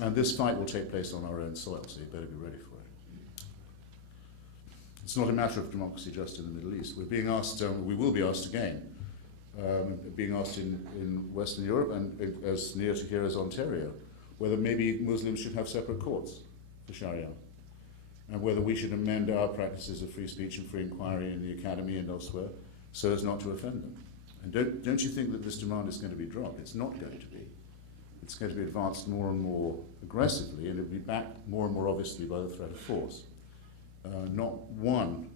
And this fight will take place on our own soil, so you better be ready for it. It's not a matter of democracy just in the Middle East. We're being asked, we will be asked again, being asked in Western Europe and as near to here as Ontario, whether maybe Muslims should have separate courts for Sharia, and whether we should amend our practices of free speech and free inquiry in the academy and elsewhere so as not to offend them. And don't you think that this demand is going to be dropped? It's not going to be. It's going to be advanced more and more aggressively, and it will be backed more and more obviously by the threat of force. Not one,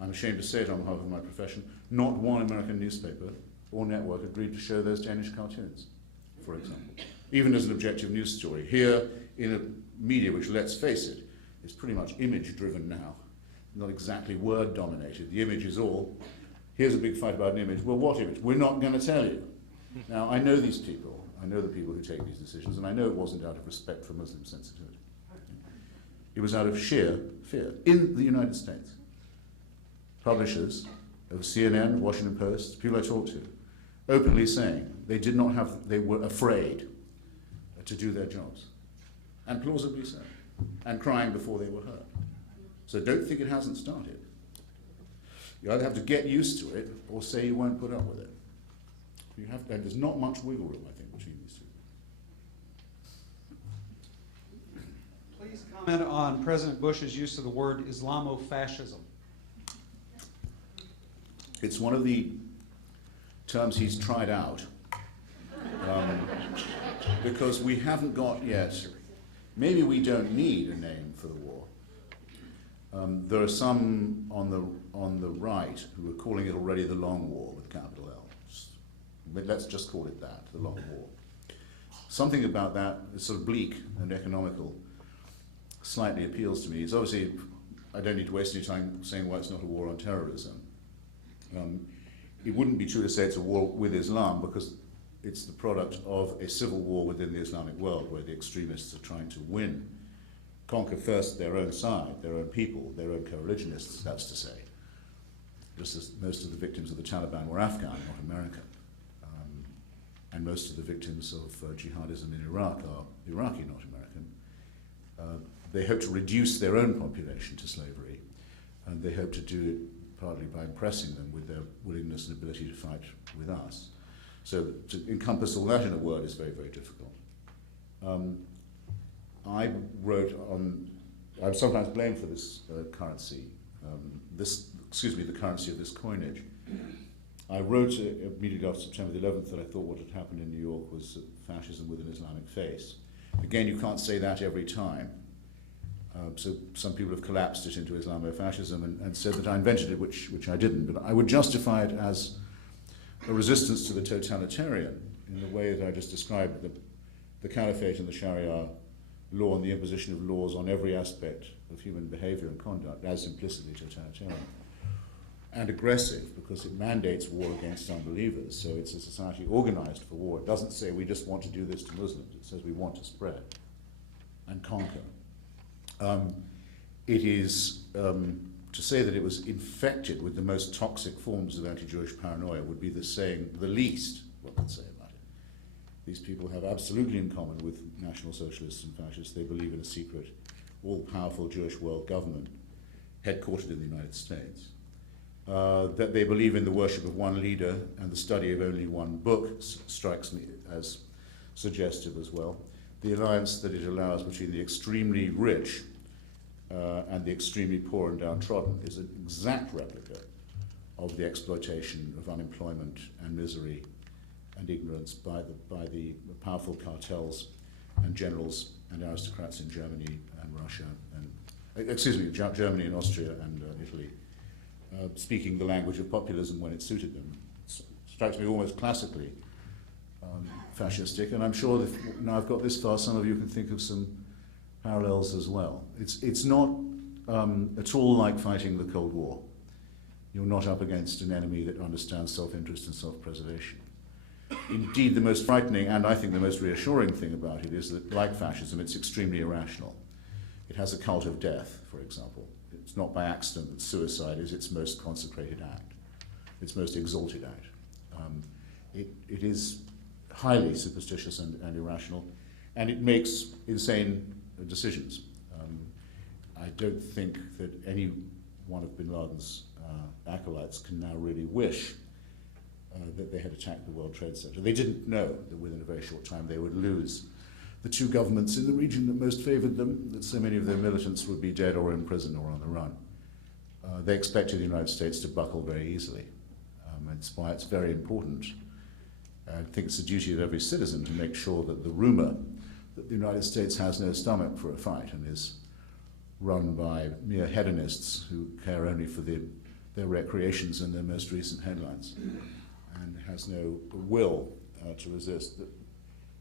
I'm ashamed to say it on behalf of my profession, not one American newspaper or network agreed to show those Danish cartoons, for example, even as an objective news story. Here, in a media which, let's face it, is pretty much image-driven now, not exactly word-dominated. The image is all, here's a big fight about an image. Well, what image? We're not going to tell you. Now, I know these people. I know the people who take these decisions, and I know it wasn't out of respect for Muslim sensitivity. It was out of sheer fear. In the United States, publishers of CNN, Washington Post, people I talked to, openly saying they were afraid to do their jobs, and plausibly so, and crying before they were heard. So don't think it hasn't started. You either have to get used to it or say you won't put up with it. You have to, and there's not much wiggle room, I think, between these two. Please comment on President Bush's use of the word Islamofascism. It's one of the terms he's tried out because we haven't got yet, maybe we don't need a name for the war. There are some on the right who are calling it already the Long War with capital L. Let's just call it that, the Long War. Something about that is sort of bleak and economical slightly appeals to me. It's obviously, I don't need to waste any time saying why it's not a war on terrorism. It wouldn't be true to say it's a war with Islam because it's the product of a civil war within the Islamic world where the extremists are trying to conquer first their own side, their own people, their own co-religionists, that's to say. Just as most of the victims of the Taliban were Afghan, not American. And most of the victims of jihadism in Iraq are Iraqi, not American. They hope to reduce their own population to slavery, and they hope to do it partly by impressing them with their willingness and ability to fight with us. So to encompass all that in a word is very, very difficult. I wrote on, I'm sometimes blamed for this currency, the currency of this coinage. I wrote immediately after September the 11th that I thought what had happened in New York was fascism with an Islamic face. Again, you can't say that every time. So some people have collapsed it into Islamofascism and said that I invented it, which I didn't. But I would justify it as a resistance to the totalitarian in the way that I just described, the caliphate and the Sharia law and the imposition of laws on every aspect of human behavior and conduct as implicitly totalitarian. And aggressive because it mandates war against unbelievers. So it's a society organized for war. It doesn't say we just want to do this to Muslims. It says we want to spread and conquer. It is, to say that it was infected with the most toxic forms of anti-Jewish paranoia would be the least one could say about it. These people have absolutely in common with National Socialists and Fascists. They believe in a secret, all-powerful Jewish world government headquartered in the United States. That they believe in the worship of one leader and the study of only one book strikes me as suggestive as well. The alliance that it allows between the extremely rich and the extremely poor and downtrodden is an exact replica of the exploitation of unemployment and misery and ignorance by the powerful cartels and generals and aristocrats in Germany and Russia and, Germany and Austria and Italy. Speaking the language of populism when it suited them. It strikes me almost classically fascistic, and I'm sure that now I've got this far, some of you can think of some parallels as well. It's not at all like fighting the Cold War. You're not up against an enemy that understands self-interest and self-preservation. Indeed, the most frightening and I think the most reassuring thing about it is that, like fascism, it's extremely irrational. It has a cult of death, for example. It's not by accident that suicide is its most consecrated act, its most exalted act. It is highly superstitious and irrational. and it makes insane decisions. I don't think that any one of bin Laden's acolytes can now really wish that they had attacked the World Trade Center. They didn't know that within a very short time they would lose the two governments in the region that most favored them, that so many of their militants would be dead or in prison or on the run. They expected the United States to buckle very easily. That's why it's very important. I think it's the duty of every citizen to make sure that the rumor that the United States has no stomach for a fight and is run by mere hedonists who care only for their recreations and their most recent headlines and has no will to resist.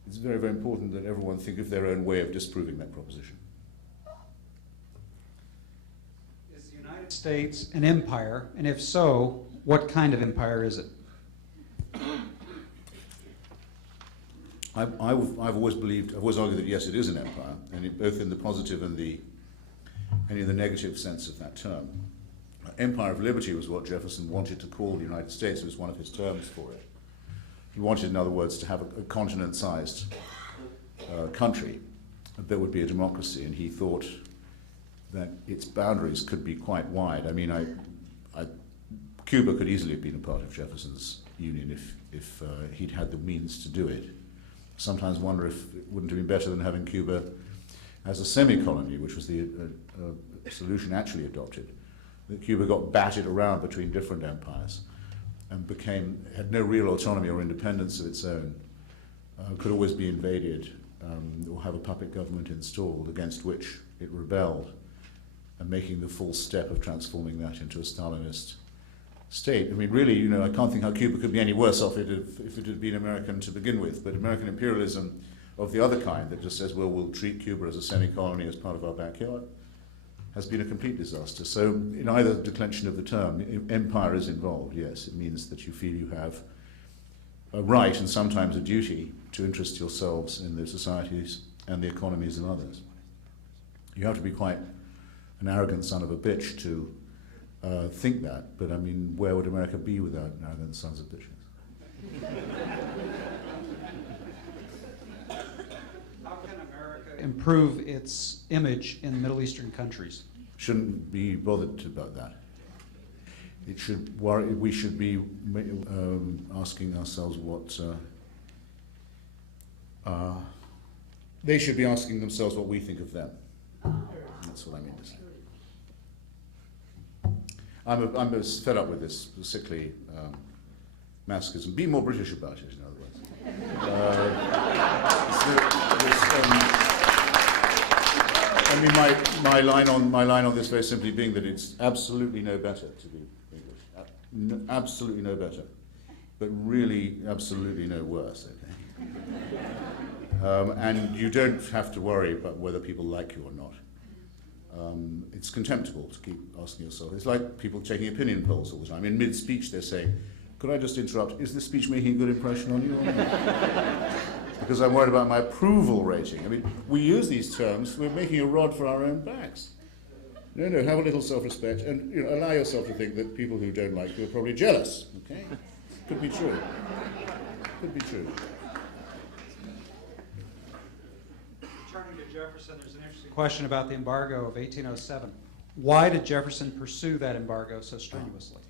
It's very, very important that everyone think of their own way of disproving that proposition. Is the United States an empire? And if so, what kind of empire is it? I've always argued that yes, it is an empire, and both in the positive and any of the negative sense of that term. Empire of liberty was what Jefferson wanted to call the United States. It was one of his terms for it. He wanted, in other words, to have a continent-sized country that would be a democracy, and he thought that its boundaries could be quite wide. I mean, Cuba could easily have been a part of Jefferson's union if he'd had the means to do it. Sometimes wonder if it wouldn't have been better than having Cuba as a semi-colony, which was the solution actually adopted. That Cuba got batted around between different empires and had no real autonomy or independence of its own, could always be invaded or have a puppet government installed against which it rebelled, and making the full step of transforming that into a Stalinist state. I mean, really, I can't think how Cuba could be any worse off if it had been American to begin with, but American imperialism of the other kind that just says, well, we'll treat Cuba as a semi-colony as part of our backyard, has been a complete disaster. So in either declension of the term, empire is involved, yes. It means that you feel you have a right and sometimes a duty to interest yourselves in the societies and the economies of others. You have to be quite an arrogant son of a bitch to think that, but I mean, where would America be without arrogant sons of bitches? Improve its image in Middle Eastern countries? Shouldn't be bothered about that. It should worry. We should be asking ourselves what they should be asking themselves what we think of them. That's what I mean to say. I'm fed up with this sickly masochism. Be more British about it, in other words. I mean, my line on this very simply being that it's absolutely no better to be English, absolutely no better, but really absolutely no worse. Okay, and you don't have to worry about whether people like you or not. It's contemptible to keep asking yourself. It's like people taking opinion polls all the time. In mid-speech, they're saying, "Could I just interrupt? Is this speech making a good impression on you or not?" Because I'm worried about my approval rating. I mean, we use these terms, we're making a rod for our own backs. No, have a little self-respect and allow yourself to think that people who don't like you are probably jealous, okay? Could be true. Could be true. Returning to Jefferson, there's an interesting question about the embargo of 1807. Why did Jefferson pursue that embargo so strenuously?